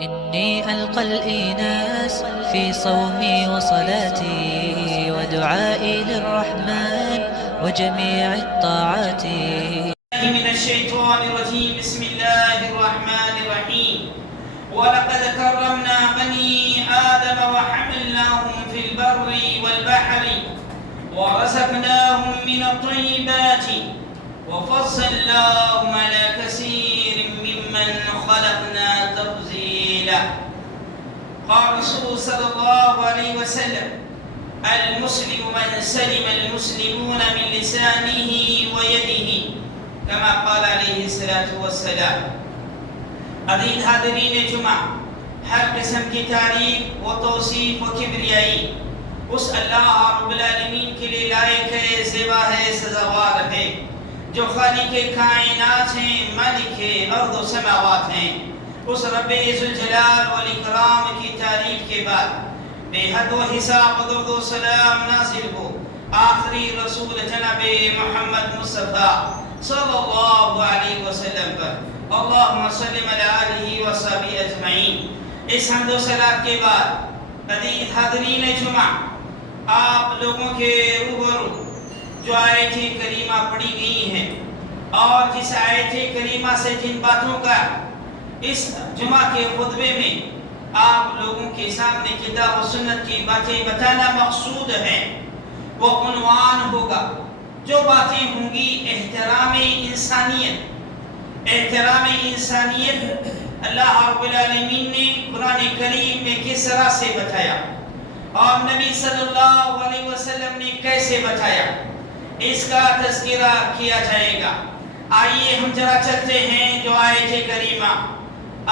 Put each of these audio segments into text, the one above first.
إني ألقى الإيناس في صومي وصلاتي ودعائي للرحمن وجميع الطاعات. من الشيطان الرجيم. بسم الله الرحمن الرحيم. ولقد كرمنا بني آدم وحملناهم في البر والبحر ورزقناهم من الطيبات وفضلناهم على كثير ممن خلقنا تفضيلا. قال رسول صلى الله عليه وسلم: المسلم من سلم المسلمون من لسانه ويده، كما قال علیہ الصلوۃ والسلام. عزیز حاضرین جمعہ، ہر قسم کی تعریف و توصیف و کبریائی اس اللہ رب العالمین کے لیے لائق ہے، زیبا ہے، سزاوار ہے، جو خالق کائنات ہیں، مالک ارض و سماوات ہیں. اس رب ذوالجلال والاکرام کی تعریف کے بعد بے حد و حساب و درود و سلام نازل ہو آخری رسول جناب محمد مصطفیٰ صلی اللہ علیہ وسلم پر. اللہم صلی علی آلہ و صحبہ اجمعین. اس حمد و صلات کے بعد عزیز حاضرین جمعہ، آپ لوگوں کے روبرو جو آیت کریمہ پڑھی گئی ہیں اور جس آیت کریمہ سے جن باتوں کا اس جمعہ کے خطبے میں آپ لوگوں کے سامنے کتاب و سنت کی باتیں بتانا مقصود ہے، وہ عنوان ہوگا، جو باتیں ہوں گی احترام انسانیت. احترام انسانیت اللہ رب العالمین نے قرآن کریم میں کس طرح سے بتایا اور نبی صلی اللہ علیہ وسلم نے کیسے بتایا، اس کا تذکرہ کیا جائے گا. آئیے ہم ذرا چلتے ہیں جو آیت کریمہ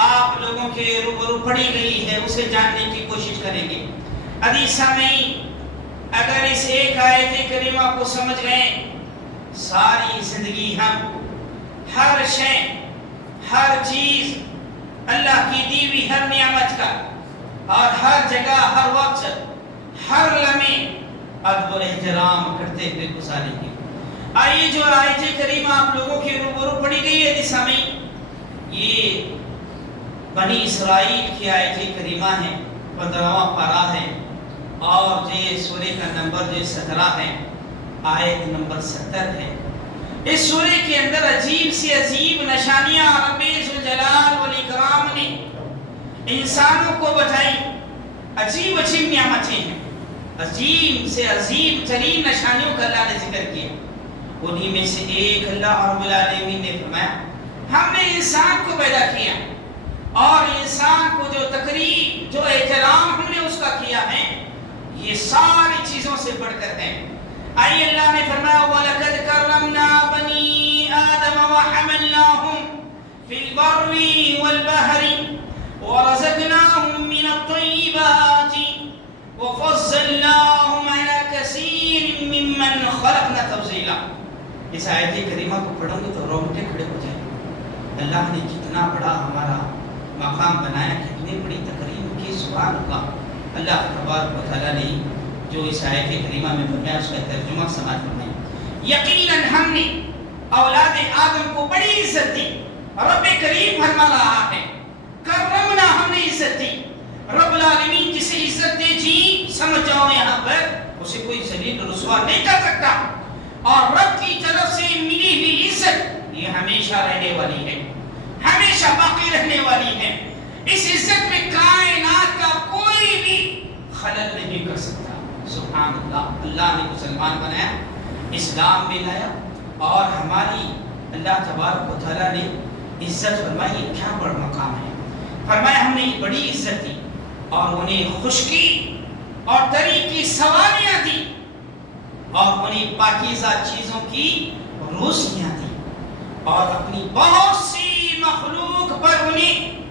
آپ لوگوں کے روبرو پڑھی گئی ہے اسے جاننے کی کوشش کریں گے. عزیز سامعین، اگر اس ایک آیت کریمہ کو سمجھ گئے، ساری زندگی ہم ہر شے، ہر چیز، اللہ کی دی ہوئی ہر نعمت کا اور ہر جگہ، ہر وقت، ہر لمحے ادب و احترام کرتے ہوئے گزاریں گے. آئیے جو آیت کریمہ آپ لوگوں کے روبرو پڑھی گئی ہے سامعین، یہ بنی اسرائیل کی آیت کریمہ ہے، 15واں پارہ ہے اور یہ سورہ کا نمبر 17 ہے، آیت نمبر 70 ہے. اس سورہ کے اندر عجیب سے عجیب نشانیاں رب ذوالجلال والاکرام نے انسانوں کو بتائی. عجیب عجیب نعمتیں ہیں، عجیب سے عجیب ترین نشانیوں کا اللہ نے ذکر کیا. انہی میں سے ایک اللہ رب العالمین نے فرمایا ہم نے انسان کو پیدا کیا اور انسان کو جو تقریب، جو احترام ہم نے اس کا کیا ہے، یہ ساری چیزوں سے بڑھ کر ہے. آئیے اللہ نے فرمایا وَلَقَدْ كَرَّمْنَا بَنِي آدَمَ وَحَمَلْنَاهُمْ فِي الْبَرِّ وَالْبَحْرِ وَرَزَقْنَاهُمْ مِنَ الطَّيِّبَاتِ وَفَضَّلْنَاهُمْ عَلَى كَثِيرٍ مِّمَّنْ خَلَقْنَا تَفْضِيلًا. اس آیت کریمہ کو پڑھوں گے تو رونگٹے کھڑے ہو جائیں. اللہ نے کتنا بڑا ہمارا مقام بنایا، کتنی بڑی تقریم کی، سبحان اللہ. اللہ تبارک و تعالیٰ نے جو اس آیت کریمہ میں فرمایا اس کا ترجمہ سماعت فرمائیں. یقیناً ہم نے اولاد آدم کو بڑی عزت دی. رب کریم فرما رہا ہے کرمنا، ہم نے عزت دی. رب العالمین جسے عزت دے جی سمجھ جاؤ یہاں پر اسے کوئی ذلیل رسوا نہیں کر سکتا. اور رب کی طرف سے ملی ہوئی عزت یہ ہمیشہ رہنے والی ہے، ہمیشہ باقی رہنے والی ہے. اس عزت میں کائنات کا کوئی بھی خلل نہیں کر سکتا. سبحان اللہ. اللہ نے مسلمان بنایا، اسلام میں لایا اور ہماری اللہ تبارک و تعالیٰ نے عزت فرمائی. کیا بڑا مقام ہے. فرمایا ہم نے بڑی عزت دی اور انہیں خشکی اور تری کی سواریاں دی اور انہیں پاکیزہ چیزوں کی روزیاں دی اور اپنی بہت سی مخلوق پر انہیں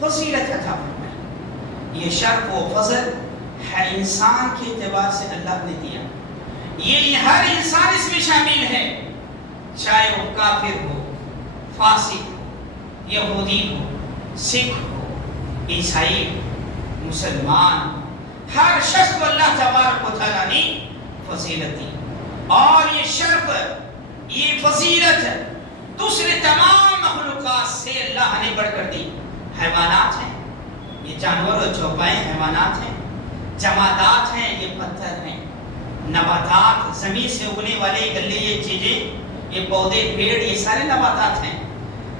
فضیلت عطا فرمائی. یہ شرف و فضل ہے انسان کے اعتبار سے اللہ نے دیا. یہ ہر انسان اس میں شامل ہے، چاہے وہ کافر ہو، فاسق ہو، یہودی ہو، سکھ ہو، عیسائی ہو، مسلمان، ہر شخص کو اللہ تبارک و تعالیٰ نے فضیلت دی. اور یہ شرف، یہ فضیلت دوسرے تمام مخلوقات سے اللہ نے بڑھ کر دی. حیوانات ہیں، جانور و چوپائے حیوانات ہیں، جمادات ہیں، یہ پتھر ہیں، نباتات، زمین سے اگنے والے گلے، یہ چیزیں، یہ پودے، پیڑ، یہ سارے نباتات ہیں۔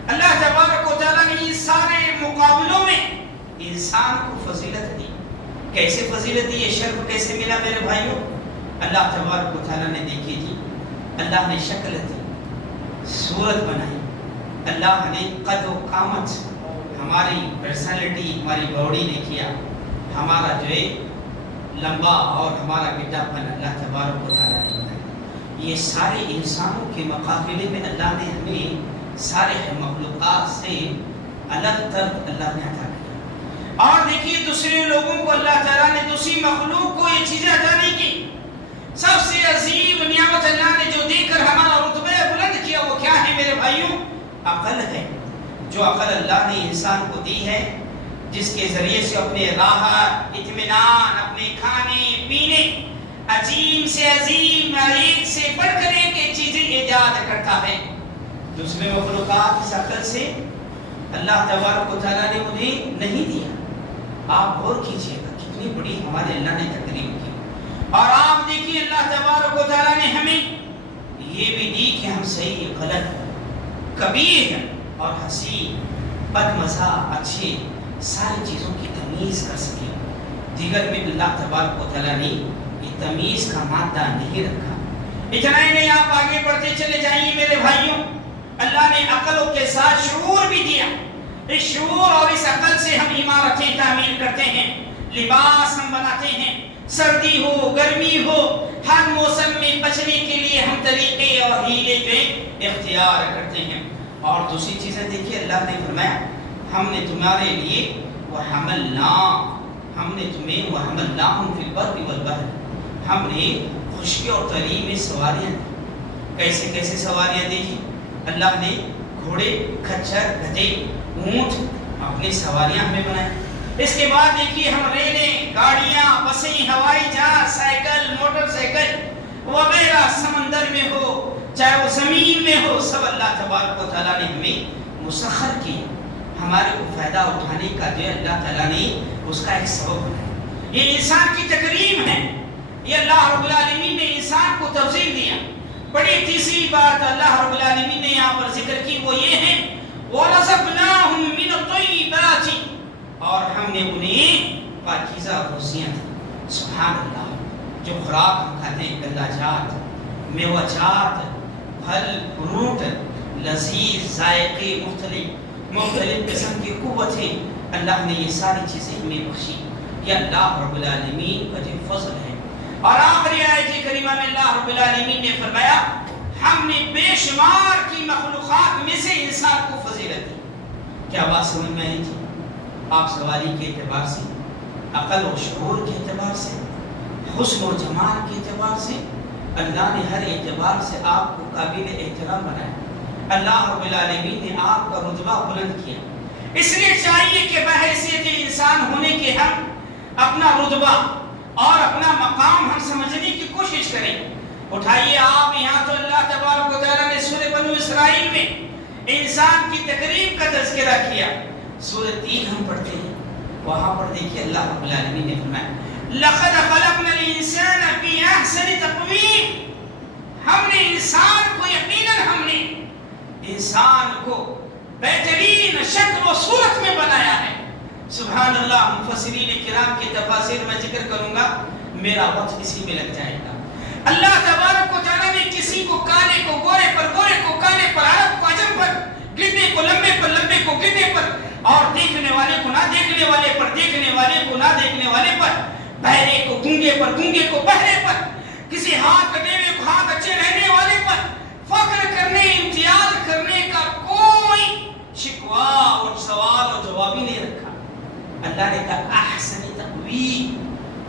اللہ تبارک و تعالیٰ نے ان سارے مقابلوں میں انسان کو فضیلت دی۔ کیسے فضیلت دی، یہ شرف کیسے ملا میرے بھائیوں؟ اللہ تبارک و تعالیٰ نے دیکھی جی، اللہ نے شکل دی، صورت بنائی، اللہ نے قد و قامت، ہماری پرسنالٹی، ہماری باڈی نے کیا، ہمارا جو ہے لمبا اور ہمارا گڈھا پن اللہ تبارک و تعالیٰ نے بنایا۔ یہ سارے انسانوں کے مقابلے میں اللہ نے ہمیں سارے مخلوقات سے الگ تر اللہ نے عطا کیا۔ اور دیکھیے دوسرے لوگوں کو اللہ تعالیٰ نے، دوسری مخلوق کو یہ چیزیں عطا نہیں کی۔ سب سے عظیم نعمت اللہ نے جو دے کر ہمارا رتبہ بلند کیا وہ کیا ہے میرے بھائیوں؟ عقل ہے۔ جو عقل اللہ نے انسان کو دی ہے، جس کے ذریعے سے اپنے راحت، اطمینان، اپنے کھانے پینے، عظیم سے عظیم، ایک سے بڑھ کر ایک چیزیں ایجاد کرتا ہے۔ دوسرے مخلوقات اس عقل سے اللہ تبارک و تعالیٰ نے انہیں نہیں دیا۔ آپ غور کیجئے گا کتنی بڑی ہمارے اللہ نے تقریم کی۔ اور آپ دیکھیے اللہ تبارک و تعالیٰ نے ہمیں یہ بھی دی کہ ہم صحیح، غلط، کبیر اور حسین، بد مزہ، اچھے، ساری چیزوں کی تمیز کر سکیں۔ دیگر میں اللہ تبارک و تعالیٰ نے یہ تمیز کا مادہ نہیں رکھا۔ اتنا ہی نہیں، آپ آگے بڑھتے چلے جائیے میرے بھائیوں، اللہ نے عقلوں کے ساتھ شعور بھی دیا۔ اس شعور اور اس عقل سے ہم عمارتیں تعمیر کرتے ہیں، لباس ہم بناتے ہیں، سردی ہو گرمی ہو، ہر موسم میں بچنے کے لیے ہم طریقے اور ہیلے جو اختیار کرتے ہیں۔ اور دوسری چیزیں دیکھیے، اللہ نے فرمایا ہم نے تمہارے لیے ہم نے تمہیں وَحَمَلْنَاهُمْ فِي الْبَرِّ وَالْبَحْرِ، ہم نے خشکی اور تری میں سواریاں دی۔ کیسے کیسے سواریاں دی جی؟ اللہ نے گھوڑے، کھچر، گدھے، اونٹ، اپنی سواریاں ہمیں بنائیں۔ اس کے بعد دیکھیے ہم ریلیں، گاڑیاں، بسیں، ہوائی جہاز، سائیکل، موٹر سائیکل وغیرہ، سمندر میں ہو چاہے وہ زمین میں ہو، سب اللہ تبارک و تعالیٰ نے ہمیں مسخر کی۔ ہمارے کو فائدہ اٹھانے کا جو اللہ تعالیٰ نے اس کا ایک سبب بنایا۔ یہ انسان کی تکریم ہے، یہ اللہ رب العالمین نے انسان کو تفضیل دیا۔ بڑی تیسری بات اللہ رب العالمین نے یہاں پر ذکر کی وہ یہ ہے وَرَزَقْنَاهُم مِّنَ الطَّيِّبَاتِ، اور ہم نے انہیں پاکیزہ روزیاں دی۔ سبحان اللہ، جو خوراک ہم کھاتے ہیں، غلہ جات، میوہ جات، پھل فروٹ، لذیذ ذائقے، مختلف قسم کی قوتیں، اللہ نے یہ ساری چیزیں ہمیں بخشی۔ یہ اللہ رب العالمین کا جو فضل ہے۔ اور آخری آیت کریمہ میں اللہ رب العالمین نے فرمایا ہم نے بے شمار کی مخلوقات میں سے انسان کو فضیلت دی۔ کیا بات سمجھ میں آئی تھی؟ آپ سواری کے اعتبار سے، عقل و شعور کے اعتبار سے، حسن و جمال کے اعتبار سے، اللہ نے ہر اعتبار سے آپ کو قابل احترام بنایا۔ اللہ رب العالمین نے آپ کا رتبہ بلند کیا۔ اس لیے چاہیے کہ بحیثیت انسان ہونے کے ہم اپنا رتبہ اور اپنا مقام ہم سمجھنے کی کوشش کریں۔ اٹھائیے آپ یہاں تو اللہ تبارک و تعالیٰ نے سورہ بنو اسرائیل میں انسان کی تقریب کا تذکرہ کیا۔ سورہ 3 ہم پڑھتے ہیں، وہاں پر دیکھیے اللہ رب العالمین نے فرمایا لَقَدْ خَلَقْنَا الْإِنسَانَ فِي أَحْسَنِ تَقْوِيمٍ، ہم نے انسان کو، یقیناً ہم نے انسان کو بہترین شکل و صورت میں بنایا ہے۔ سبحان اللہ، مفسرین کرام کے تفاسیر میں ذکر کروں گا، میرا وقت اسی میں لگ جائے گا۔ اللہ تبارک و تعالیٰ نے کسی کو کانے کو گورے پر، گورے کو کانے پر، عرب کو عجم پر، گدے کو لمبے پر، لمبے کو گدے پر، اور دیکھنے والے کو نہ دیکھنے والے پر، دیکھنے والے کو نہ دیکھنے والے پر، بہرے کو گونگے پر، گونگے کو بہرے پر، کسی ہاتھ کٹے ہوئے کو ہاتھ اچھے رہنے والے پر، فخر کرنے، امتیاز کرنے کا کوئی شکوہ اور سوال اور جواب ہی نہیں رکھا۔ اللہ نے کہا احسن تقویم،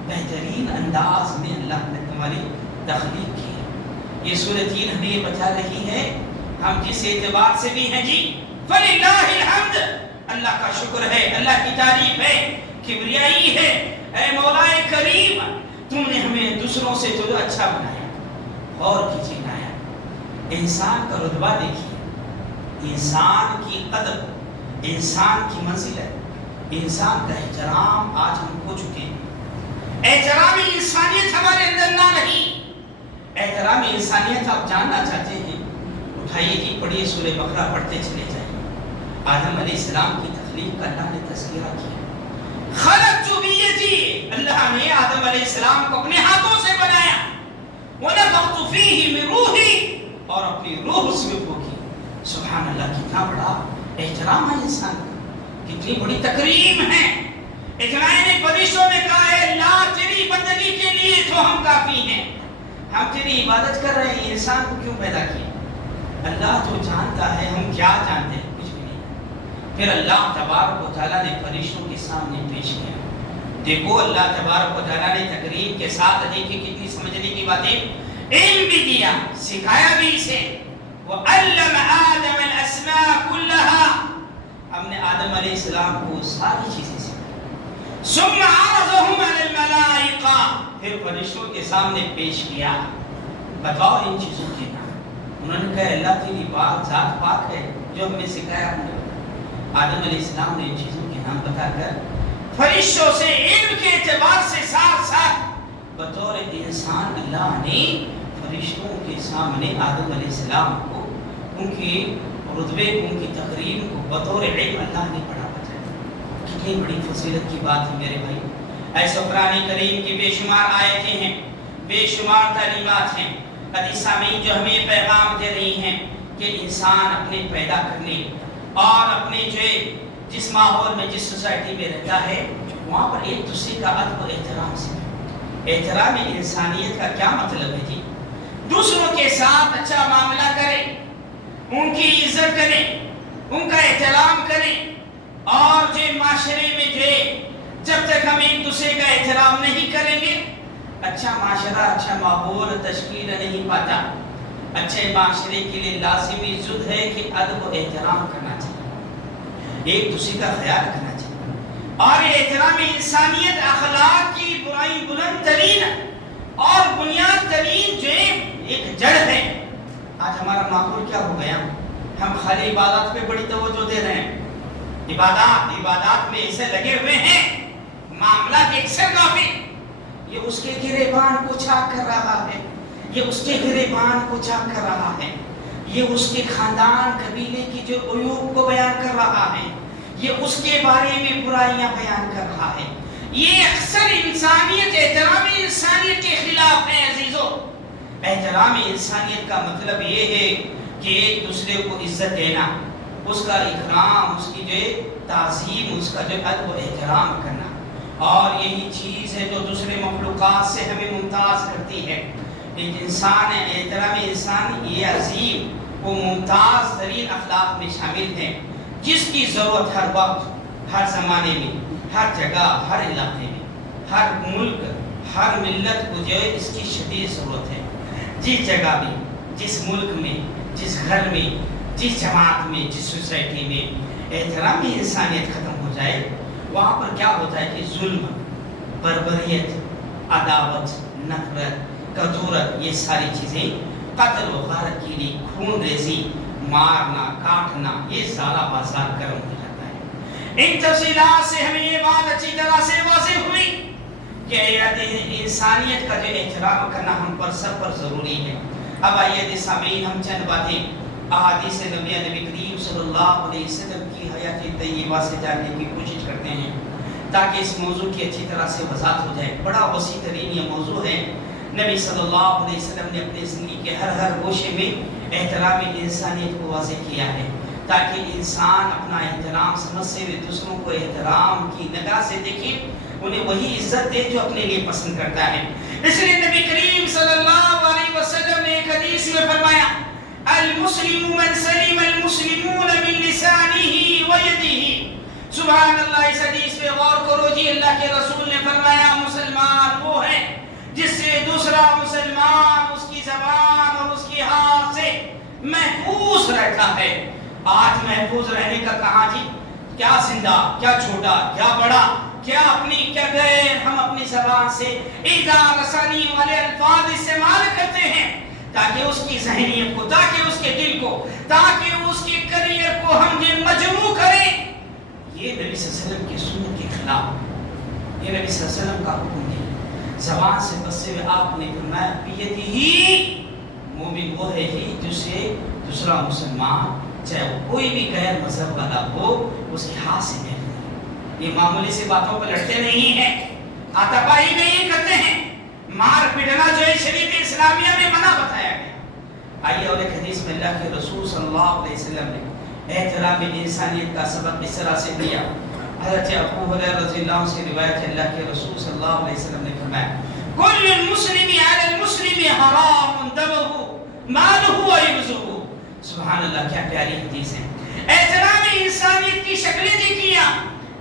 بہترین انداز میں اللہ نے تمہاری تخلیق کی ہے۔ یہ سورہ 3 ہمیں یہ بتا رہی ہے ہم جس اعتبار سے بھی ہیں جی فَلِلَّهِ الْحَمْدِ، اللہ کا شکر ہے، اللہ کی تعریف ہے، کبریائی ہے۔ اے مولا کریم، تم نے ہمیں دوسروں سے تو اچھا بنایا۔ اور کیجیے نایا، انسان کا رتبہ دیکھیے، انسان کی قدر، انسان کی منزلت، انسان کا احترام آج ہم کھو چکے ہیں۔ احترام انسانیت ہمارے اندر نہ نہیں۔ احترام انسانیت آپ جاننا چاہتے ہیں، اٹھائیے جی، پڑھیے سورہ بقرہ، پڑھتے چلے جائیں۔ آدم علیہ السلام کی تخلیق کا اللہ نے تذکرہ کیا۔ خلقت بیدی، اللہ نے آدم علیہ السلام کو اپنے ہاتھوں سے بنایا۔ ونفخت فیہ من روحی، اور اپنی روح اس میں پھونکی۔ سبحان اللہ، کتنا بڑا احترام ہے انسان کا، کتنی بڑی تکریم ہے۔ اتنا نے فرشتوں نے کہا ہے اللہ تیری بندگی کے لیے تو ہم کافی ہیں، ہم تیری عبادت کر رہے ہیں، انسان کو کیوں پیدا کیا؟ اللہ تو جانتا ہے، ہم کیا جانتے ہیں؟ کچھ بھی نہیں۔ پھر اللہ تبارک و تعالیٰ نے فرشتوں کے سامنے پیش کیا۔ دیکھو اللہ تبارک و تعالیٰ نے تقریب کے ساتھ دیکھی کتنی سمجھنے کی باتیں، علم بھی دیا، سکھایا بھی اسے۔ وَعَلَّمَ آدَمَ الْأَسْمَاءَ كُلَّهَا، ہم نے آدم علیہ السلام کو ساری چیزیں سکھائی۔ ثُمَّ عَرَضَهُمْ عَلَى الْمَلَائِكَةِ، پھر فرشتوں کے سامنے پیش کیا، بتاؤ ان چیزوں کے نام۔ انہوں نے کہا اللہ تیری بات ذات پاک ہے جو ہم نے سکھایا ہم نے۔ آدم علیہ السلام نے ان چیزوں کے نام بتا کر فرشتوں سے علم کے اعتبار سے ساتھ ساتھ بطور انسان اللہ نے فرشتوں کے سامنے آدم علیہ السلام کو ان کے رتبے کو، ان کی تقریم کو بطور علم اللہ نے پڑھا بتایا۔ کتنی بڑی فضیلت کی بات ہے میرے بھائی۔ ایسے قرآن کریم کی بے شمار آیتیں ہیں، بے شمار تعلیمات ہیں، حدیث سامعین جو ہمیں پیغام دے رہی ہیں کہ انسان اپنے پیدا کرنے اور اپنے جو جس ماحول میں، جس سوسائٹی میں رہتا ہے، وہاں پر ایک دوسرے کا ادب و احترام سے۔ احترام انسانیت کا کیا مطلب ہے جی؟ دوسروں کے ساتھ اچھا معاملہ کریں، ان کی عزت کریں، ان کا احترام کریں، اور جو معاشرے میں جو جب تک ہم ایک دوسرے کا احترام نہیں کریں گے، اچھا معاشرہ، اچھا ماحول تشکیل نہیں پاتا۔ اچھے معاشرے کے لیے لازمی ضرورت ہے کہ ادب و احترام کرنا چاہیے، ایک دوسرے کا خیال کرنا چاہیے۔ اور یہ احترام انسانیت اخلاق کی برائی بلند ترین اور بنیاد ترین جو ایک جڑ ہے۔ آج ہمارا ماحول کیا ہو گیا؟ ہم خالی عبادات پہ بڑی توجہ دے رہے ہیں، عبادات میں ایسے لگے ہوئے ہیں، معاملات اکثر غافل۔ یہ اس کے گریبان کو چاک کر رہا ہے، یہ اس کے گریبان کو چاک کر رہا ہے، یہ اس کے خاندان قبیلے کی جو عیوب کو بیان کر رہا ہے، یہ اس کے بارے میں برائیاں بیان کر رہا ہے۔ یہ اکثر انسانیت، احترام انسانیت کے خلاف ہے عزیزو۔ احترام انسانیت کا مطلب یہ ہے کہ ایک دوسرے کو عزت دینا، اس کا اکرام، اس کی جو تعظیم، اس کا جو ادب و احترام کرنا، اور یہی چیز ہے جو دوسرے مخلوقات سے ہمیں ممتاز کرتی ہے۔ ایک انسان ہے، احترام انسان یہ عظیم و ممتاز ترین اخلاق میں شامل ہے، جس کی ضرورت ہر وقت، ہر زمانے میں، ہر جگہ، ہر علاقے میں، ہر ملک، ہر ملت کو جو ہے اس کی شدید ضرورت ہے۔ جس جگہ بھی، جس ملک میں، جس گھر میں، جس جماعت میں، جس سوسائٹی میں احترام انسانیت ختم ہو جائے، وہاں پر کیا ہوتا ہے کہ ظلم، بربریت، عداوت، نفرت، کدورت، یہ ساری چیزیں، قتل و غارت کی لیے، خون ریزی، مارنا، کاٹنا، یہ سارا بازار گرم ہو جاتا ہے۔ ان تفصیلات سے ہمیں یہ بات اچھی طرح سے واضح ہوئی کہ انسانیت کا جو احترام کرنا ہم پر سب پر ضروری ہے۔ اب آئیے سامعین، ہم چند باتیں احادیث نبی کریم صلی اللہ علیہ وسلم کی حیات طیبہ سے جاننے کی کوشش کرتے ہیں، تاکہ اس موضوع کی اچھی طرح سے وضاحت ہو جائے۔ بڑا وسیع ترین یہ موضوع ہے۔ نبی صلی اللہ علیہ وسلم نے اپنی زندگی کے ہر گوشے میں احترام انسانیت کو واضح کیا ہے، تاکہ انسان اپنا احترام سمجھتے ہوئے دوسروں کو احترام کی نگاہ سے دیکھے، انہیں وہی عزت دے جو اپنے لیے پسند کرتا ہے۔ اس لیے نبی کریم صلی اللہ علیہ وسلم نے ایک حدیث میں فرمایا، المسلم من سلم المسلمون من لسانه ويده۔ سبحان اللہ، اس حدیث پہ غور کرو جی۔ اللہ کے رسول نے فرمایا مسلمان وہ ہے جس سے دوسرا مسلمان اس کی زبان اور اس کی ہاتھ سے محفوظ رہتا ہے۔ آج محفوظ رہنے کا کہاں جی؟ کیا زندہ، کیا چھوٹا، کیا بڑا، کیا اپنی کیا غیر، ہم اپنی زبان سے ایذا رسانی والے الفاظ استعمال کرتے ہیں، تاکہ اس کی ذہنیت کو، تاکہ اس کے دل کو، تاکہ اس کے کریئر کو ہم یہ مجروح کریں۔ یہ نبی صلی اللہ علیہ وسلم کی سنت کے خلاف، یہ نبی صلی اللہ علیہ وسلم کا حکم نہیں۔ زبان سے بسے ہوئے آپ نے فرمایا بیدہی، مومن وہ ہے ہی جسے دوسرا مسلمان چاہے وہ کوئی بھی غیر مذہب والا ہو اس کے ہاتھ سے محفوظ۔ یہ معمولی سی باتوں پر لڑتے نہیں ہیں، ہاتھا پائی نہیں کرتے ہیں، مار پیٹنا جو ہے شریعت اسلامیہ میں منع بتایا گیا۔ آئیے اور ایک حدیث میں اللہ کے رسول صلی اللہ علیہ وسلم نے احترام انسانیت کا سبق اس طرح سے دیا۔ حضرت ابو ہریرہ رضی اللہ عنہ سے روایت ہے، اللہ کے رسول صلی اللہ علیہ وسلم نے فرمایا کل المسلم علی المسلم حرام دمہ مالہ و عرضہ۔ سبحان اللہ، کیا پیاری حدیث ہے۔ احترام انسانیت کی شکلیں دیکھیے،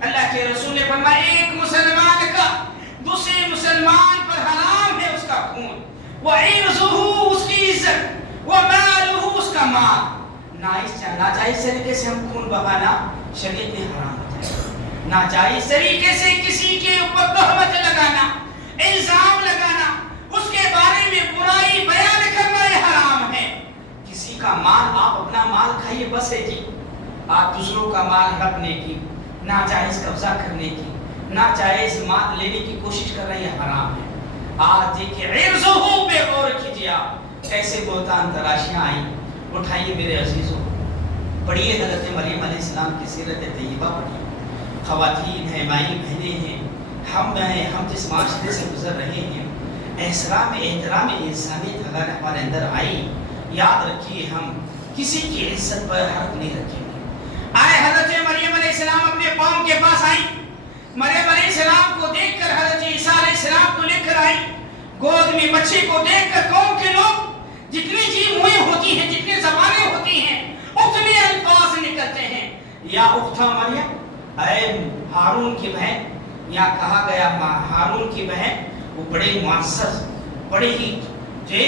اللہ کے رسول نے فرمایا ایک مسلمان کا دوسرے مسلمان پر حرام ہے اس کا خون، وعرضہ اس کی عزت، ومالہ اس کا مال۔ ناجائز طریقے سے ہم خون بہانا شریعت نے حرام بتایا، ناجائز طریقے سے کسی کے اوپر تہمت لگانا، الزام لگانا، اس کے بارے میں برائی بیان کرنا یہ حرام ہے۔ کسی کا مال، آپ اپنا مال کھائیے بس ہے جی، آپ دوسروں کا مال ہڑپنے کی، ناجائز قبضہ کرنے کی، ناجائز مال لینے کی کوشش کر رہے ہیں، حرام ہے۔ آج دیکھیں عرضہ پہ غور کیجیے، آپ کیسے بہتان تراشیاں آئیں۔ اٹھائیے میرے عزیزوں، پڑھیے حضرت مریم علیہ السلام کی سیرت طیبہ پڑھیے۔ خواتین ہیں، مائیں بہنیں ہیں، ہم جس معاشرے سے گزر رہے ہیں، احترام انسانیت اگر ہمارے اندر آئی، یاد رکھیے ہم کسی کی عزت پر حق نہیں رکھیں گے۔ آئے حضرت مریم علیہ السلام اپنے قوم کے پاس آئیں، مریم علیہ السلام کو دیکھ کر حضرت عیسیٰ علیہ السلام کو لے کر آئیں، گود میں بچے کو دیکھ کر قوم کے لوگ جتنی جی منہیں ہوتی ہیں، جتنی زبانیں ہوتی ہیں، اتنے الفاظ نکلتے ہیں۔ یا اختہ مریم، اے ہارون کی بہن، یا کہا گیا ہارون کی بہن، وہ بڑے معزز، بڑے ہی جو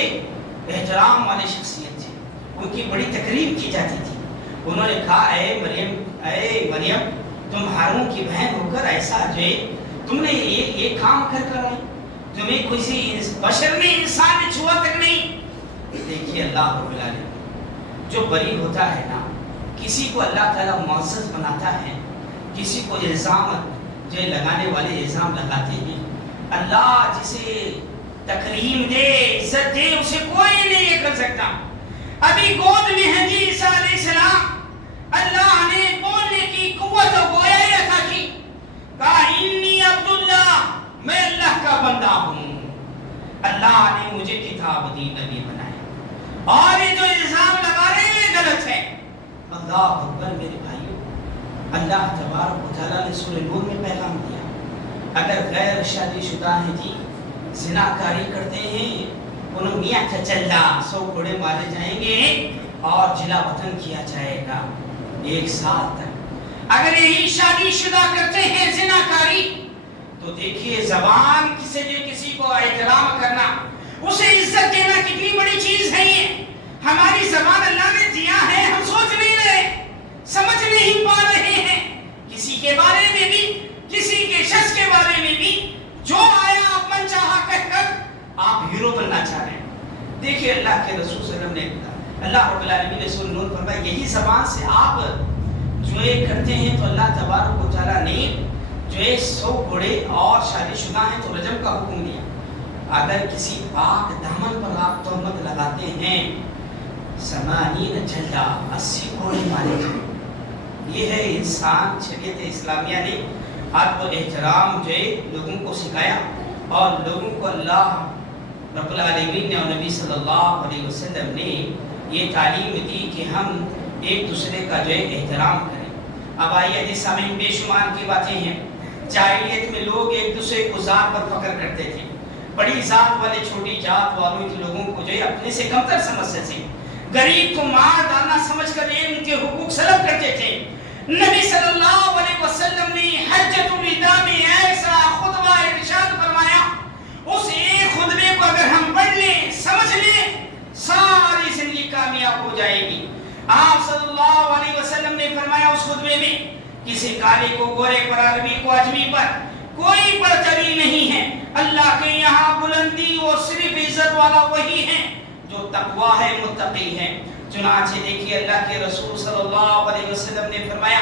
احترام والے شخصیت تھے، ان کی بڑی تقریب کی جاتی تھی۔ انہوں نے کہا اے مریم تم ہارون کی بہن ہو کر ایسا جو ہے تم نے یہ کام کر آئی، تمہیں کسی بشر نے، انسان نے چھوا تک نہیں۔ دیکھیے اللہ رب العالمین جو بری ہوتا ہے نا، کسی کو اللہ تعالیٰ معزز بناتا ہے، کسی کو الزام جو لگانے والے الزام لگاتے ہیں، اللہ جسے تکریم دے، عزت دے، اسے کوئی نہیں یہ کر سکتا۔ ابھی گود میں ہیں جی عیسیٰ علیہ السلام، اللہ نے بولنے کی قوت و گویا عطا کی، کہا انی عبداللہ، میں اللہ کا بندہ ہوں، اللہ نے مجھے کتاب دی، نبی بنایا، اور یہ جو الزام لگا رہے ہیں غلط ہے۔ اللہ اکبر میرے بھائیوں، اللہ تبارک و تعالیٰ نے سورہ نور میں پیغام دیا، اگر غیر شادی شدہ ہیں جی، زناکاری کرتے ہیں، انہوں میاں چچلہ 100 کوڑے مارے جائیں گے اور جلا وطن کیا جائے گا 1 سال تک۔ اگر یہی شادی شدہ کرتے ہیں زناکاری، تو دیکھیے زبان کسی لیے کسی کو احترام کرنا، اسے عزت دینا کتنی بڑی چیز ہے۔ یہ ہماری زبان اللہ نے دیا ہے، ہم سوچ نہیں رہے، سمجھ نہیں پا رہے ہیں، کسی کے بارے میں بھی، کسی کے شخص کے بارے میں بھی جو آیا آپ من چاہا کہہ کر آپ ہیرو بننا چاہ رہے ہیں۔ دیکھیے اللہ کے رسول صلی اللہ علیہ وسلم نے، اللہ رب العالمین نے سورہ نور فرمایا یہی زبان سے آپ جو یہ کرتے ہیں تو اللہ تبارک و تعالیٰ نے جو 100 گھوڑے اور شادی شدہ ہیں تو رجم کا حکم دیا۔ اگر کسی پاک دامن پر آپ تہمت لگاتے ہیں، 80 جلدہ 80 گھوڑے مارے جائیں۔ یہ ہے انسان، شریعت اسلامیہ نے ادب و احترام جو لوگوں کو سکھایا، اور لوگوں کو اللہ رب العالمین نے اور نبی صلی اللہ علیہ وسلم نے یہ تعلیم دی کہ ہم ایک دوسرے کا جو احترام کریں۔ اب آئیے حدیث میں بے شمار کی باتیں ہیں۔ جاہلیت میں لوگ ایک دوسرے کو ذات پر فخر کرتے تھے، بڑی ذات والے چھوٹی ذات والوں کے لوگوں کو جو اپنے سے کمتر سمجھتے تھے، غریب کو مار ڈالنا سمجھ کر ان کے حقوق سلب کرتے تھے۔ نبی صلی اللہ علیہ وسلم نے حجۃ الوداع میں ایسا خطبہ ارشاد فرمایا، اس ایک خطبے کو اگر ہم پڑھ لیں، سمجھ لیں، ساری زندگی کامیاب ہو جائے گی۔ آپ صلی اللہ علیہ وسلم نے فرمایا اس خطبے میں، کسی کالے کو گورے پر، عربی کو اجمی پر کوئی برتری نہیں ہے، اللہ کے یہاں بلندی اور صرف عزت والا وہی ہے جو تقوی ہے، متقی ہے۔ چنانچہ دیکھیے اللہ کے رسول صلی اللہ علیہ وسلم نے فرمایا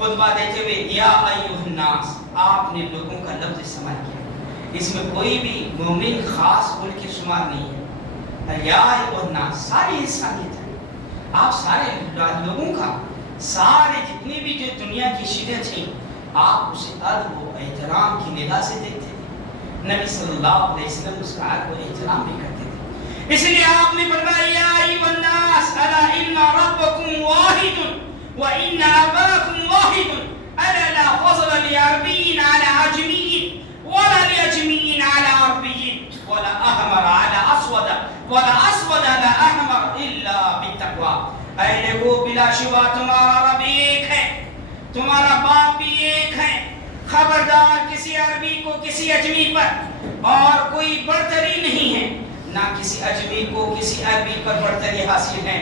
خطبہ دیتے ہوئے یا ایھا الناس، آپ نے لوگوں کا لفظ استعمال کیا، اس میں کوئی بھی مومن خاص بول کے شمار نہیں ہے، یا ایھا الناس ساری انسانیت ہے، آپ سارے لوگوں کا، سارے جتنے بھی جو دنیا کی چیزیں تھیں آپ اسے ادب و احترام کی نگاہ سے دیکھتے تھے، نبی صلی اللہ علیہ وسلم اس کا ادب و احترام بھی کرتے تھے، اس لیے آپ نے فرمایا یا ایھا الناس الا ان ربکم واحد وان اباکم واحد الا لا فضل لعربی علی عجمی ولا لعجمی علی عربی ولا احمر علی اسود ولا اسود علی احمر الا بالتقوی، اے لوگو بلا شبہ تمہارا رب ایک ہے، تمہارا باپ بھی ایک ہے، خبردار کسی عربی کو کسی اجمی پر اور کوئی برتری نہیں ہے، نہ کسی اجمی کو کسی عربی پر برتری حاصل ہے،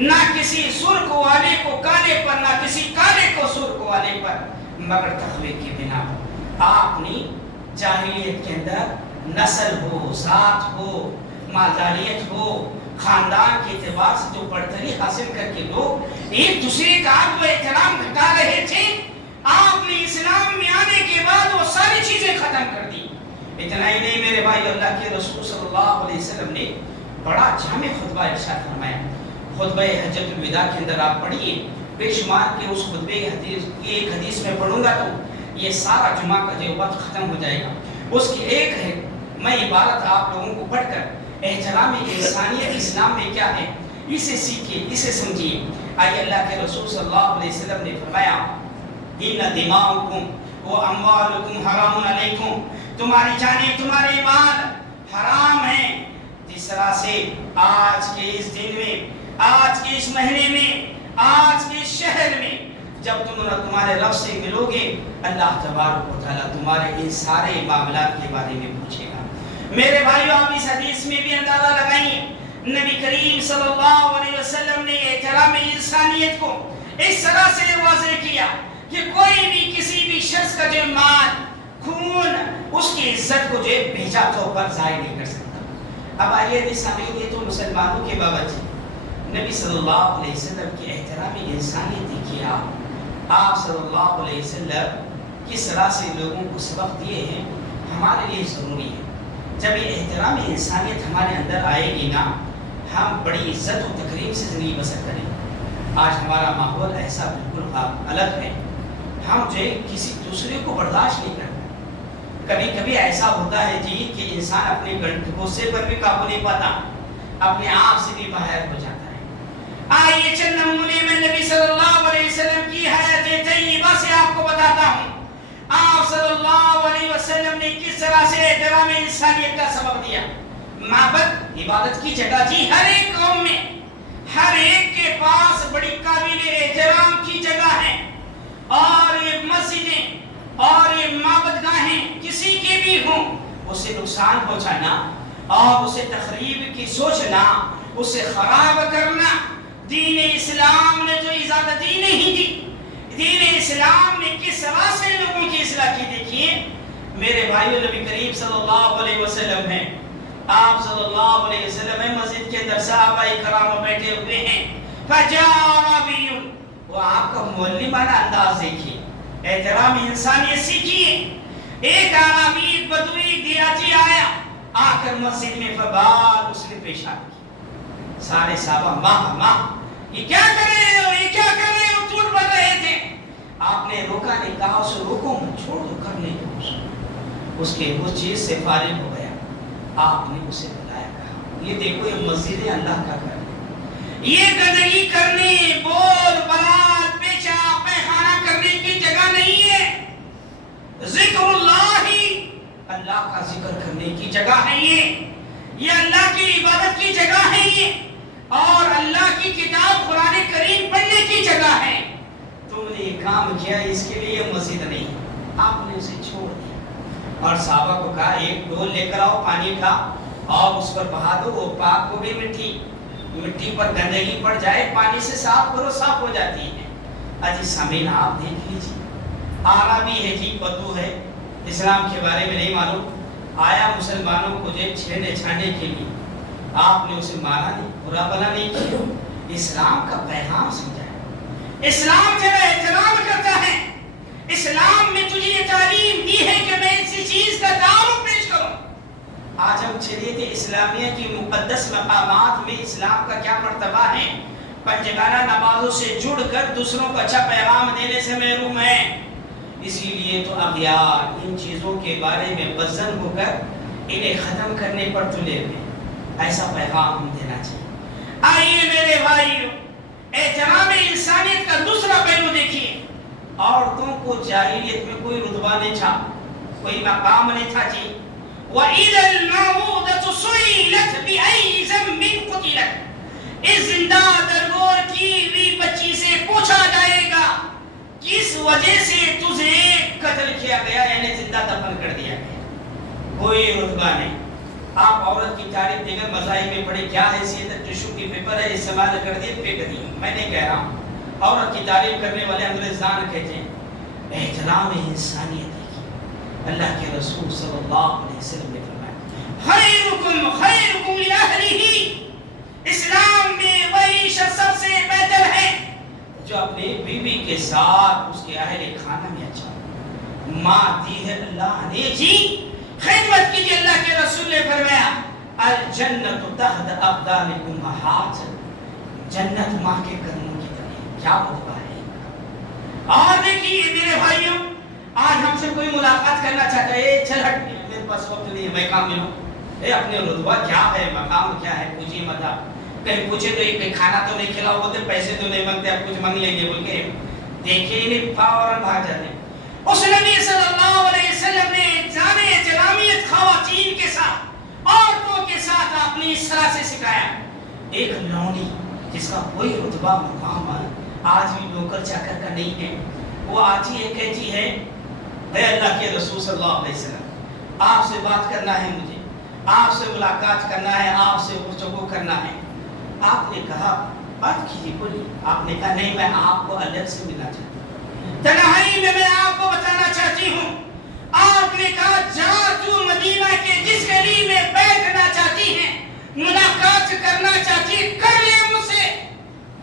نہ کسی سرخ والے کو کالے پر، نہ کسی کالے کو سرخ والے پر، مگر تقوی کی بنا پر۔ آپ نے جاہلیت کے اندر نسل ہو، ذات ہو، مالداریت ہو، خاندان کے اعتبار سے جو برتری حاصل کر کے لوگ ایک دوسرے کا ادب و احترام گھٹا رہے تھے، آپ نے اسلام میں آنے کے بعد وہ ساری چیزیں ختم کر دی۔ اتنا ہی نہیں میرے بھائی، اللہ کے رسول صلی اللہ علیہ وسلم نے بڑا جامع خطبہ ارشاد فرمایا، خطبہ حجۃ الوداع کے اندر آپ پڑھیے، بے شمار کے اس خطبے ایک حدیث میں پڑھوں گا تو یہ سارا جمعہ کا جو وقت ختم ہو جائے گا، اس کی ایک ہے میں عبارت آپ لوگوں کو پڑھ کر احترام انسانیت اسلام میں کیا ہے اسے سیکھیے، اسے سمجھیے۔ آئیے اللہ کے رسول صلی اللہ علیہ وسلم نے فرمایا ان دماؤکم و اموالکم حرام علیکم، تمہاری جانیں تمہارے مال حرام ہیں، جس طرح سے آج کے اس دن میں، آج کے اس مہینے میں، آج کے اس شہر میں جب تم تمہارے رب سے ملو گے، اللہ تبارک و تعالیٰ تمہارے ان سارے معاملات کے بارے میں پوچھے گا۔ میرے بھائیو، آپ اس حدیث میں بھی اندازہ لگائیے، نبی کریم صلی اللہ علیہ وسلم نے احترام انسانیت کو اس طرح سے واضح کیا کہ کوئی بھی کسی بھی شخص کا جو مال، خون، اس کی عزت کو جو بھیجا طور پر ضائع نہیں کر سکتا۔ اب آئیے سامعین، یہ تو مسلمانوں کے بابت ہے، نبی صلی اللہ علیہ وسلم کی احترام انسانیت دیکھیے، آپ صلی اللہ علیہ وسلم کس طرح سے لوگوں کو سبق دیے ہیں، ہمارے لیے ضروری ہے۔ جب یہ احترام انسانیت ہمارے اندر آئے گی نا، ہم بڑی عزت و تکریم سے زندگی بسر کریں گے۔ آج ہمارا ماحول ایسا بالکل الگ ہے، ہم جو کسی دوسرے کو برداشت نہیں کرتے۔ کبھی کبھی ایسا ہوتا ہے جی کہ انسان اپنے غصے پر بھی قابو نہیں پاتا، اپنے آپ سے بھی باہر ہو جاتا ہے۔ آئیے چند نمونے میں نبی صلی اللہ علیہ وسلم کی حیات طیبہ سے آپ کو بتاتا ہوں، آپ صلی اللہ علیہ وسلم نے کس طرح سے احترام انسانیت کا سبق دیا۔ معبد عبادت کی جگہ جی ہر ایک قوم میں، ہر ایک کے پاس بڑی قابل احترام کی جگہ ہے، اور یہ مسجدیں اور یہ معبد گاہیں کسی کے بھی ہوں، اسے نقصان پہنچانا اور اسے تخریب کی سوچنا، اسے خراب کرنا، دین اسلام نے تو اجازت ہی نہیں دی۔ دین اسلام نے کس طرح سے لوگوں کی اصلاح کی دیکھیے میرے بھائیو، نبی کریم صلی اللہ علیہ وسلم ہیں، آپ صلی اللہ علیہ وسلم ہیں، مسجد کے اندر صحابہ کرام بیٹھے ہوئے ہیں، فجاء ربی، وہ آپ کا معلمانہ انداز دیکھیے، احترام انسانیت سیکھیے۔ ایک عربی بدوی دیہاتی آیا، آ کر مسجد میں فبال اس نے پیشاب کی، سارے صحابہ ماہ یہ کیا کر رہے ہو، یہ کیا کر رہے ہو، ٹوٹ پڑ رہے تھے۔ آپ نے روکا، نے کہا اسے روکو مت، چھوڑ دو، کرنے دو، اس کے اس چیز سے فارغ ہو گیا۔ آپ نے اسے بلایا، کہا یہ دیکھو یہ مسجد اللہ کا گھر ہے، یہ گندگی کرنے، بول بلال، پیشاب پیخانہ کرنے کی جگہ نہیں ہے، ذکر اللہ ہی، اللہ کا ذکر کرنے کی جگہ ہے، یہ اللہ کی عبادت کی جگہ ہے، یہ اور اللہ کی کتاب قرآن کریم پڑھنے کی جگہ ہے۔ تم نے یہ کام کیا، اس کے لیے مسجد نہیں، آپ نے اسے چھوڑ دیا اور صحابہ کو کہا ایک ڈول لے کر آؤ پانی کا اور اس پر بہا دو، وہ پاک ہو گئی، مٹی پر گندگی پڑ جائے پانی سے صاف کرو، صاف ہو جاتی ہے۔ عزیز سامعین، آپ دیکھ لیجیے، عربی ہے جی، بدو ہے، اسلام کے بارے میں نہیں معلوم، آیا مسلمانوں کو جو چھیڑنے چھاڑنے کے لیے، آپ نے اسے مارا نہیں، برا بلا نہیں کیا، اسلام کا پیغام سمجھایا، اسلام تیرا احترام کرتا ہے. اسلام میں تجھے یہ تعلیم دی ہے کہ میں اسی چیز کا تعارف پیش کروں. آج ہم شریعت اسلامیہ کی مقدس مقامات میں اسلام کا کیا مرتبہ ہے، پنجگانہ نمازوں سے جڑ کر دوسروں کو اچھا پیغام دینے سے محروم ہیں. اسی لیے تو اغیار ان چیزوں کے بارے میں بزن ہو کر انہیں ختم کرنے پر تلے ہوئے. ایسا پیغام ہم دینا چاہیے. آئیے میرے بھائیو، احترام انسانیت کا دوسرا پہلو دیکھیے. عورتوں کو جاہلیت میں کوئی رتبہ نہیں تھا، کوئی مقام نہیں تھا جی. وَإِذَا الْمَوْءُودَةُ سُئِلَتْ بِأَيِّ ذَنبٍ قُتِلَتْ، اس زندہ درگور کی ہوئی بچی سے پوچھا جائے گا کس وجہ سے تجھے قتل کیا گیا، یعنی زندہ دفن کر دیا گیا. کوئی رتبہ نہیں. آپ عورت کی تعریف دیگر مذاہب میں پڑھیں، کیا حیثیت ہے، ٹشو کی پیپر ہے، استعمال کر دیے پھینک دی. میں نہیں کہہ رہا ہوں، عورت کی تعریف کرنے والے انگریزان کہتے ہیں. احترام انسانیت دیکھیے. اللہ کے رسول صلی اللہ علیہ وسلم نے فرمایا خیرکم خیرکم لأہلہ. اسلام میں وہی شخص سب سے بہتر ہے جو اپنے بیوی کے ساتھ اس کے اہل خانہ میں اچھا. ماں دی ہے اللہ نے جی، خدمت کیجیے. اللہ کے رسول نے فرمایا الجنت تحت اقدام امہات، جنت ماں کے قدموں کی طرح. کیا رتبہ ہے. اور دیکھیے میرے بھائیوں، آج ہم سے کوئی ملاقات کرنا چاہتا ہے، چل ہٹ میرے پاس وقت نہیں ہے، میں کام ملوں. اپنے رتبہ کیا ہے، مقام کیا ہے، پوچھیے مت. آپ کہیں پوچھے تو ایک کھانا تو نہیں کھلاؤ بولتے، پیسے تو نہیں مانگتے، آپ کچھ مانگ لیں گے بول کے دیکھیے نہیں فوراً بھاگ جاتے. اس نبی صلی اللہ علیہ وسلم نے جانے جلامیت خواتین کے ساتھ، عورتوں کے ساتھ آپ نے اس طرح سے سکھایا. ایک لونڈی جس کا کوئی رتبہ مقام آج بھی نوکر چاکر کا نہیں ہے، وہ آتی ہے کہتی ہے اے اللہ کے رسول صلی اللہ علیہ وسلم، آپ سے بات کرنا ہے، مجھے آپ سے ملاقات کرنا ہے، آپ سے گفتگو کرنا ہے. آپ نے کہا بات کیجیے، بولیے. آپ نے کہا نہیں، میں آپ کو الگ سے ملنا چاہتی ہوں، تنہائی میں آپ کو بتانا چاہتی ہوں. آپ نے کہا جا تو مدینہ کے جس گلی میں بیٹھنا چاہتی ہیں، ملاقات کرنا چاہتی ہے، کر لے مجھ سے.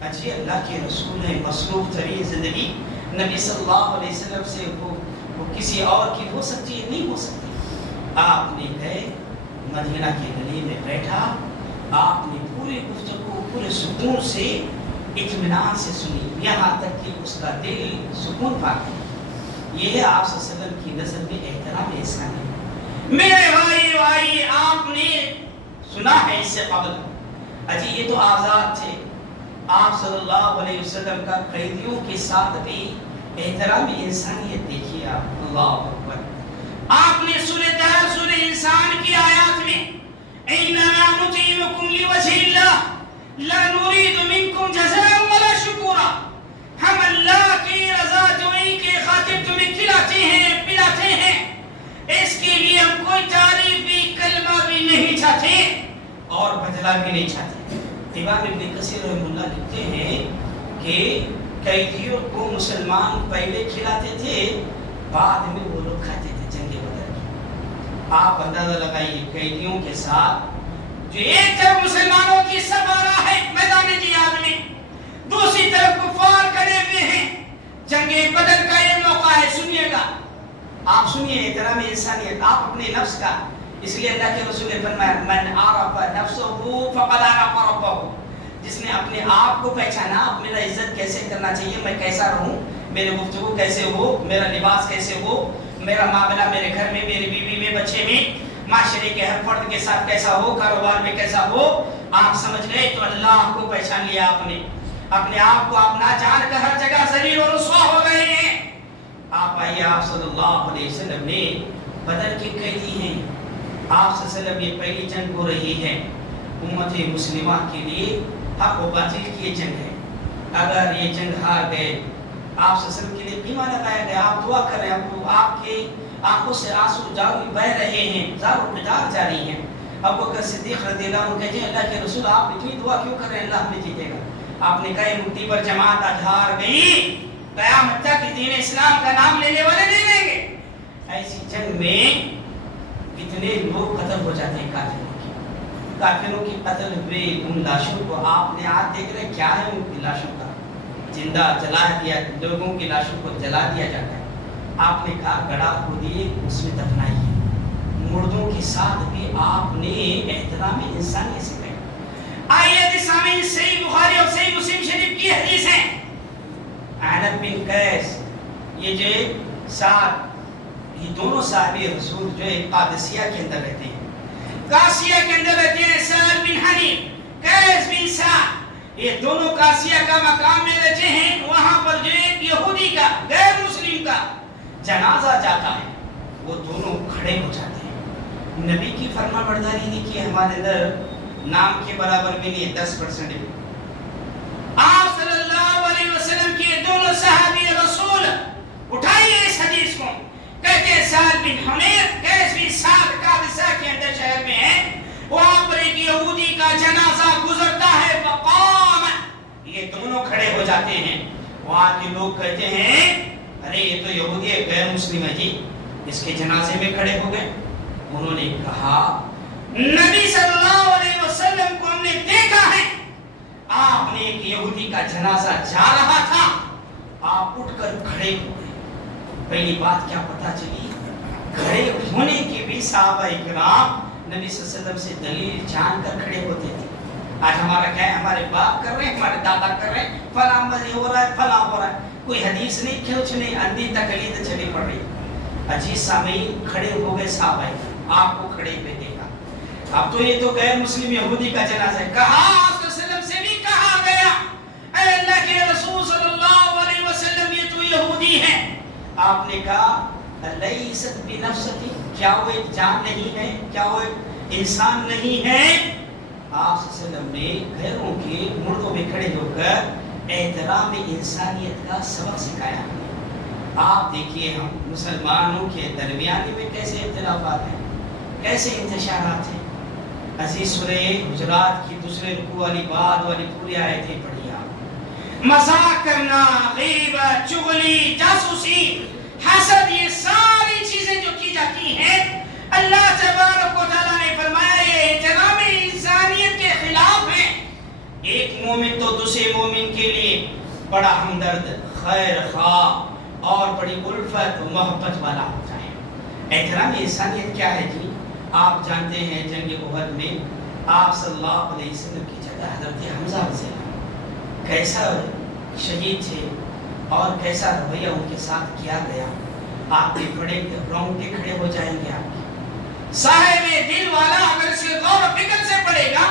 اجی اللہ کے رسول نے مصروف ترین زندگی نبی صلی اللہ علیہ وسلم سے وہ کسی اور کی ہو سکتی ہے، نہیں ہو سکتی. آپ نے گئے مدینہ کے گلی میں بیٹھا، آپ نے پوری گفتگو پورے سکون سے اطمینان سے سنی، یہاں تک کہ اس کا دل سکون پا گیا. یہ ہے آپ صلی اللہ علیہ وسلم کی نظر میں احترام انسانی. میرے بھائی آپ نے سنا ہے اس سے قبل، اجی یہ تو آزاد تھے. آپ صلی اللہ علیہ وسلم کا قیدیوں کے ساتھ بھی احترام انسانیت دیکھیے آپ. اللہ اکبر. آپ نے سورہ طه سورہ انسان کی آیات میں انما نطعمکم لوجه اللہ لا نريد منکم جزاء ولا شکورا، ہم اللہ کی رضا جوئی کے خاطر تمہیں کھلاتے ہیں پلاتے ہیں، اس کے لیے ہم کوئی تعریف بھی کلمہ بھی نہیں چاہتے اور بدلہ بھی نہیں چاہتے. امام ابن کثیر رحمہ اللہ لکھتے ہیں کہ قیدیوں کو مسلمان پہلے کھلاتے تھے، بعد میں وہ لوگ کھاتے تھے جنگ بدر کی. آپ اندازہ لگائیے قیدیوں کے ساتھ جو ایک طرف مسلمانوں کی صف آ رہا ہے میدان جہاد میں، دوسری طرف کفار کھڑے ہوئے ہیں. جنگ بدر کا یہ موقع ہے، سنیے گا آپ، سنیے احترام انسانیت آپ اپنے نفس کا. اس لیے اللہ کے رسول نے فرمایا من عرف نفسه فقد عرف ربه. جس نے اپنے آپ کو پہچانا، میرا عزت کیسے کرنا چاہیے، میں کیسا رہوں، میرے گفتگو کیسے ہو، میرا لباس کیسے ہو، میرا معاملہ میرے گھر میں، میری بیوی میں، بچے میں، معاشرے کے ہر فرد کے ساتھ کیسا ہو، کاروبار میں کیسا ہو، آپ سمجھ گئے تو اللہ کو پہچان لیا آپ نے. اپنے آپ کو اپنا جان کر ہر جگہ ذلیل و رسوا ہو گئے ہیں. آپ آئیے، آپ صلی اللہ علیہ وسلم نے بدر کے قیدی ہیں. آپ صلی اللہ علیہ وسلم یہ پہلی جنگ ہو رہی ہے امت مسلمہ کے لیے، حق و باطل کی یہ جنگ ہے. اگر یہ جنگ ہار گئے، آپ صلی اللہ علیہ وسلم کے لیے بیمہ لگایا گیا، آپ دعا کر رہے ہیں، آپ کی آنکھوں سے آنسو جاری بہ رہے ہیں، زار و بدار جاری ہیں. ابو بکر صدیق رضی اللہ عنہ کہتے ہیں اللہ کے رسول آپ اتنی دعا کیوں کر رہے ہیں، اللہ ہمیں جیتے گا. آپ نے کہا مٹی پر جماعت آج ہار گئی، قیامت تک دین اسلام کا نام لینے والے نہیں لیں گے. ایسی جنگ میں کتنے لوگ قتل ہو جاتے ہیں کافروں کی قتل ہوئے ان لاشوں کو آپ نے آج دیکھ رہے کیا ہے ان کی لاشوں کا. زندہ جلا دیا، لوگوں کی لاشوں کو جلا دیا جاتا ہے، آپ نے کہا گڑھا کھودیے اس میں دفنائیے۔ مردوں کے ساتھ بھی آپ نے احترام انسانیت سے کہا۔ آیت سامعین صحیح بخاری اور صحیح مسلم شریف کی حدیث ہے، عنب بن قیس یہ جو ساتھ یہ دونوں صحابی رسول جو قادسیہ کے اندر رہتے ہیں، قاسیہ کے اندر رہتے ہیں، سہل بن حنیف، قیس بن سعد، یہ دونوں قاسیہ کا مقام میں رہتے ہیں۔ وہاں پر جو ایک یہودی کا غیر مسلم کا جنازہ جاتا ہے، وہ دونوں کھڑے ہو جاتے ہیں۔ نبی کی فرما برداری دی کہ ہمارے اندر نام کے برابر بھی نہیں 10% ہے۔ آپ صلی اللہ علیہ وسلم کے دونوں صحابی رسول اٹھائیے اس حدیث کو، کہتے ہیں سہل بن حنیف قیس بن سعد قادسیہ کے اندر شہر میں ہے، وہاں پر ایک یہودی کا جنازہ گزرتا ہے، فقام، یہ دونوں کھڑے ہو جاتے ہیں۔ وہاں کے لوگ کہتے ہیں ارے یہ تو یہودی ہے، غیر مسلم ہے جی، اس کے جنازے میں کھڑے ہو گئے۔ انہوں نے کہا نبی صلی اللہ علیہ وسلم کو ہم نے دیکھا ہے، آپ نے ایک یہودی کا جنازہ جا رہا تھا، آپ اٹھ کر کھڑے ہو گئے۔ پہلی بات کیا پتا چلی، کھڑے ہونے کے بھی صحابہ اکرام نبی صلی اللہ علیہ وسلم سے دلیل جان کر کھڑے ہوتے تھے۔ آج ہمارا کیا ہے، ہمارے باپ کر رہے ہیں، ہمارے دادا کر رہے ہیں، فلاں مذہب ہو رہا ہے، فلاں ہو رہا ہے، کوئی حدیث نہیں، کچھ نہیں، اندھی تقلید چلی پڑ رہی۔ عزیز سامعین کھڑے ہو گئے صحابہ، آپ کو کھڑے ہوئے دیکھا، اب تو یہ تو غیر مسلم یہودی کا جنازہ ہے۔ کہا آپ صلی اللہ علیہ وسلم سے بھی کہا گیا اے اللہ کے رسول صلی اللہ علیہ وسلم یہ تو یہودی ہے۔ آپ نے کہا لیست بنفستی، کیا وہ ایک جان نہیں ہے، کیا وہ ایک انسان نہیں ہے؟ آپ صلی اللہ علیہ وسلم نے غیروں کے مردوں میں کھڑے ہو کر احترام انسانیت کا سبق سکھایا۔ آپ دیکھیے ہم مسلمانوں کے درمیان میں کیسے اختلافات ہیں، کیسے انتشارات ہیں۔ عزیز سورہ حجرات کی دوسرے رکوع والی بعد والی پوری آیتیں پڑھی آپ، مذاق کرنا، غیبت، چغلی، جاسوسی، حسد، یہ ساری چیزیں جو کی جاتی ہیں، اللہ تبارک و تعالیٰ نے فرمایا یہ احترام انسانیت کے خلاف ہے۔ ایک مومن تو دوسرے مومن کے لیے بڑا ہمدرد، خیر خواہ اور بڑی الفت و محبت والا ہوتا ہے۔ احترام انسانیت کیا ہے جی؟ آپ جانتے ہیں جنگ احد میں آپ صلی اللہ علیہ وسلم کی جگہ حضرت حمزہ رضی اللہ کیسا شہید تھے اور کیسا رویہ ان کے ساتھ کیا گیا، آپ کے بڑے رونگٹے کھڑے ہو جائیں گے۔ آپ کے صاحب دل والا اگر اس کے غور و فکر سے پڑھے گا،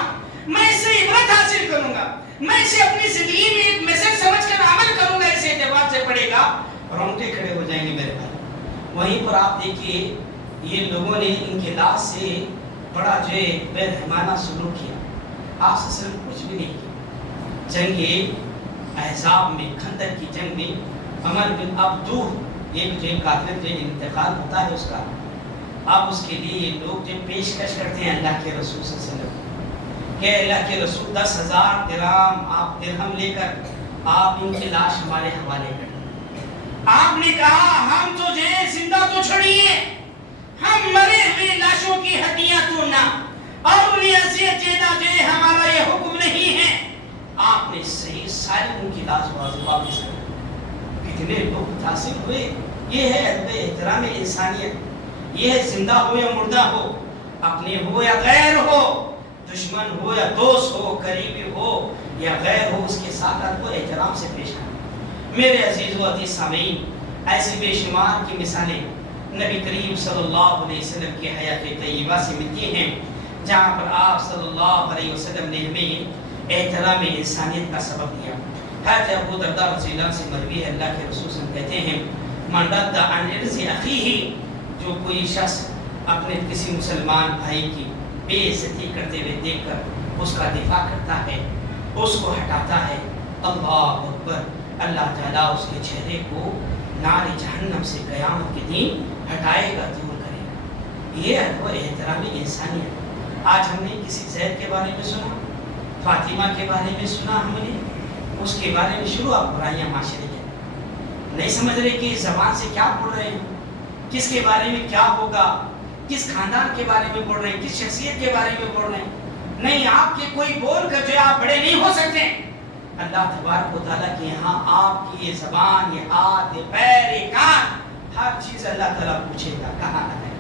میں اس سے عبرت حاصل کروں گا، میں اسے اپنی زندگی میں ایک میسج سمجھ کر عمل کروں گا، اس اعتبار سے پڑھے گا، رونگٹے کھڑے ہو جائیں گے میرے بھائی۔ وہیں پر آپ دیکھیے یہ لوگوں نے ان کے لاش سے بڑا جو ہے بے رحمانہ سلوک کیا، آپ سے صرف کچھ بھی نہیں کیا۔ جنگ احزاب میں، خندق کی جنگ میں عمر بن عبدود ایک جو کافر جو انتقال ہوتا ہے اس کا، اب اس کے لیے یہ لوگ جو پیشکش کرتے ہیں اللہ کے رسول صلی اللہ علیہ وسلم کہ اللہ کے رسول 10,000 درہم آپ درہم لے کر آپ ان کی لاش ہمارے حوالے کریں۔ آپ نے کہا ہم تو جو ہے زندہ تو چھڑیے، ہم مرے ہوئے لاشوں کی ہڈیاں توڑنا اور انہیں اذیت دینا جو ہے ہمارا یہ حکم نہیں ہے۔ آپ نے صحیح ساری ان کی لاش واپس کر دی۔ کتنے لوگ متاثر ہوئے۔ یہ ہے ادب احترام انسانیت، یہ ہے زندہ ہو یا مردہ ہو، اپنے ہو یا غیر ہو، دشمن ہو یا دوست ہو، قریبی ہو یا غیر ہو، اس کے ساتھ ادب و احترام سے پیش آنا۔ میرے عزیز و عزیز سامعین، ایسی بے شمار کی مثالیں نبی کریم صلی اللہ علیہ وسلم کی حیات طیبہ سے ملتی ہیں، جہاں پر آپ صلی اللہ علیہ وسلم نے ہمیں احترام انسانیت کا سبق دیا۔ حضرت ابو درداء رضی اللہ عنہ سے مروی ہے، اللہ کے رسول صلی اللہ علیہ وسلم کہتے ہیں من رد عن عرض اخیہ، جو کوئی شخص اپنے کسی مسلمان بھائی کی بے عزتی کرتے ہوئے دیکھ کر اس کا دفاع کرتا ہے، اس کو ہٹاتا ہے، اللہ اکبر، اللہ تعالیٰ اس کے چہرے کو نار جہنم سے قیامت کے دن ہٹائے گا، دور کرے گا۔ یہ ادب و احترام انسانیت۔ آج ہم نے کسی زید کے بارے میں سنا، فاطمہ کے بارے میں سنا، ہم نے اس کے بارے میں شروع آپ برائیاں معاشرے کی، نہیں سمجھ رہے کہ زبان سے کیا بول رہے ہیں، کس کے بارے میں کیا ہوگا، کس خاندان کے بارے میں بول رہے ہیں، کس شخصیت کے بارے میں بول رہے ہیں۔ نہیں، آپ کے کوئی بول کر جو آپ بڑے نہیں ہو سکتے، اللہ تبارک و تعالیٰ کے یہاں آپ کی یہ زبان، یہ ہاتھ، یہ پیر، یہ کان، ہر چیز اللہ تعالیٰ پوچھے گا کہاں ہے۔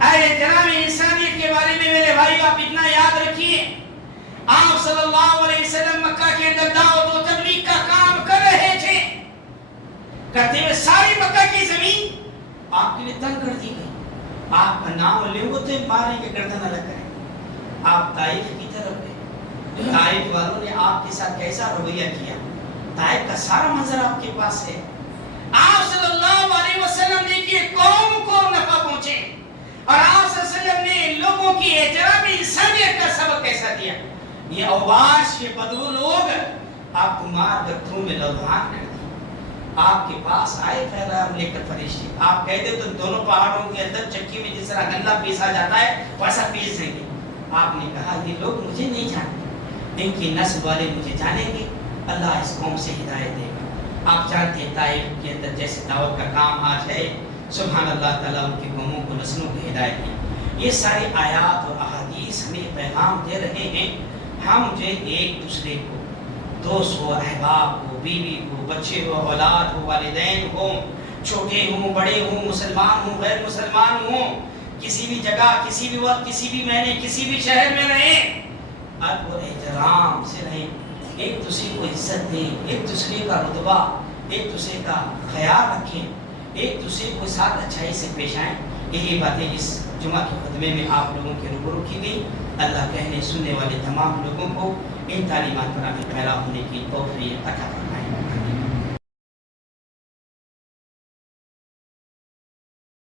اے جناب انسانیت کے بارے میں میرے بھائی آپ اتنا یاد رکھیے، آپ صلی اللہ علیہ وسلم مکہ کے اندر دعوت و تبلیغ کا کام کر رہے تھے، کرتے ہوئے ساری مکہ کی زمین آپ کے لیے تنگ کر دی گئی۔ آپ کا نام لیں گے تو ماریں گے، گردن الگ کریں۔ آپ طائف کی طرف گئے، طائف والوں نے آپ کے ساتھ کیسا رویہ کیا، طائف کا سارا منظر آپ کے پاس ہے۔ آپ صلی اللہ علیہ وسلم نے کہ قوم کو نفع پہنچے، اور آپ صلی اللہ علیہ وسلم نے لوگوں کی احترام انسانیت کا سبق کیسا دیا۔ یہ اوباش، یہ بدو لوگ آپ کو مار کر خون میں لہوان کر دیا۔ آپ کے پاس آئے پیغام لے کر فرشتے، آپ کہتے تو دونوں پہاڑوں کے اندر چکی میں جس طرح غلہ پیسا جاتا ہے ویسا پیس دیں گے۔ آپ نے کہا یہ لوگ مجھے نہیں جانتے، ان کی نسل والے مجھے جانیں گے، اللہ اس قوم سے ہدایت دے گا۔ آپ جانتے ہیں طائف کے اندر جیسے دعوت کا کام آج ہے، سبحان اللہ تعالیٰ ان کی قوموں کو نسلوں کی ہدایت دی۔ یہ ساری آیات اور احادیث ہمیں پیغام دے رہے ہیں، ہم جو ایک دوسرے کو، دوست ہو، احباب ہو، بیوی ہو، بچے ہو، اولاد ہو، والدین ہو، چھوٹے ہوں، بڑے ہوں، مسلمان ہوں، غیر مسلمان ہوں، کسی بھی جگہ، کسی بھی وقت، کسی بھی مہینے، کسی بھی شہر میں رہیں، ادب و احترام سے رہیں، ایک دوسرے کو عزت دیں، ایک دوسرے کا رتبہ، ایک دوسرے کا خیال رکھیں، ایک دوسرے کو ساتھ اچھائی سے پیش آئیں۔ یہی باتیں اس جمعہ کے خطبے میں آپ لوگوں کے روبرو کی گئی۔ اللہ کہنے سننے والے تمام لوگوں کو ان تعلیمات پر عمل پیرا ہونے کی توفیق عطا فرمائے۔